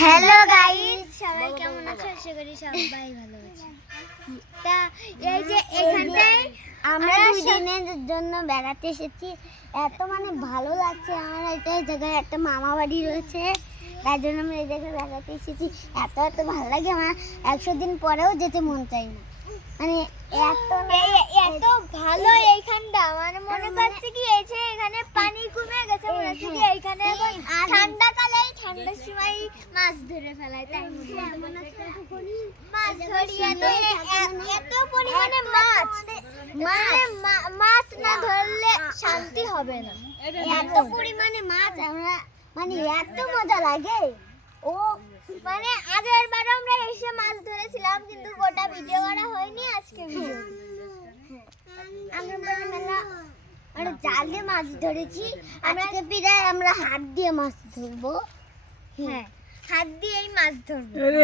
Hello guys, সবাই কেমন আছো? আশা করি সবাই ভালো আছে। তা এই যে এখানটায় আমরা দুদিনের জন্য বেড়াতে এসেছি। এত ভালো লাগছে আমার। এটা জায়গায় একটা মামা বাড়ি রয়েছে, তার জন্য আমরা এই জায়গায় বেড়াতে এসেছি। এত ভালো লাগে, আমার 100 দিন পরেও যেতে মন চাই না। এত ভালো এইখানটা, মনে করছে কি এখানে পানি কমে গেছে, মনে হচ্ছে কি এইখানে ঠান্ডা কালে ঠান্ডার সময় মাছ ধরে ফেলায়, তাই মাছ ধরি এত পরিমাণে মাছ না ধরলে শান্তি হবে না। এত পরিমাণে মাছ আমরা এত মজা লাগে। ও আগের বার আমরা এসে মাছ ধরেছিলাম, কিন্তু গোটা ভিডিও করা হয়নি। আজকে ভিডিও আমরা জাল দিয়ে মাছ ধরেছি। আজকে প্রায় আমরা হাত দিয়ে মাছ ধরবো। হ্যাঁ, হাত দিয়েই মাছ ধরবো।